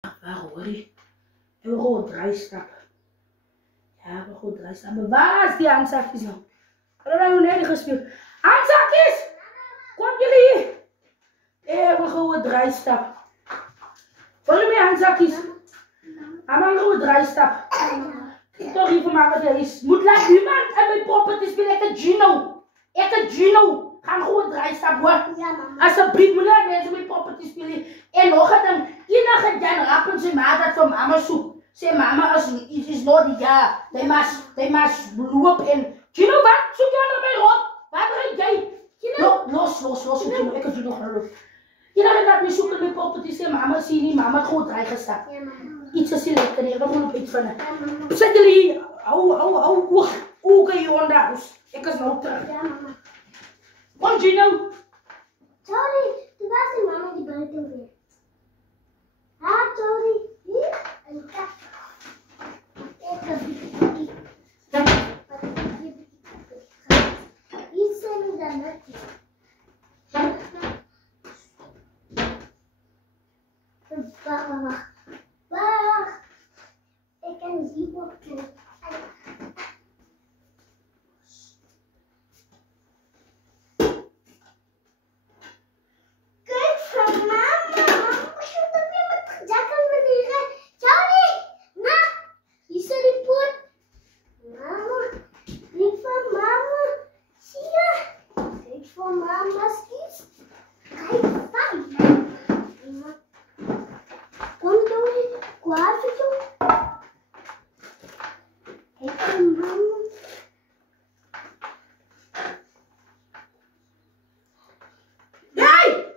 Waar hoor je? En we gewoon draaistap. Ja, we gewoon draaistap. Maar waar is die handzakjes nou? We hebben nog nergens gespeeld. Handzakjes! Kom jullie! We gewoon draaistap. Wil je mee handzakjes? Mama, we gewoon draaistap. Ik toch hier voor mama wat er is. Moet laat iemand en mijn poppen te spelen. Ik heb Gino. Gaan gewoon draaistap hoor. Ja, mama. Alsjeblieft, moet laat mensen mijn poppen te spelen. En nog een ding. Enige dan rappen ze maar dat voor mama zoekt. Zeg mama, als iets is nodig, ja. They must loop in. Gino, wat? Zoek jij naar mij rond? Waar ben jij? Los. Ik heb Gino gaan lopen. Je laat me zoeken met poppen te spelen. Mama, zie je niet. Mama, gewoon draaigestap. Ja, mama. Iets is hier lekker. Ik wil nog iets van Ja, mama. zet jullie hier. Hoe kan je onder? Ik is nou terug. Ja, mama. Kom Gino. Sorry, toen was die mama die buiten weer. Ha, sorry. Hier, een kat. Ik heb die. Hier zijn we dan net. Wacht. Ik kan zien wat doen. Kijk van mama. Moet je dat weer met jakken manieren? Johnny, na. Hier zit die poot. Mama. Kijk van mama. Zie je? Kijk van mama. Skies. Kijk van. Kom Johnny. Kwaad doen. Kijk van mama. Kijk,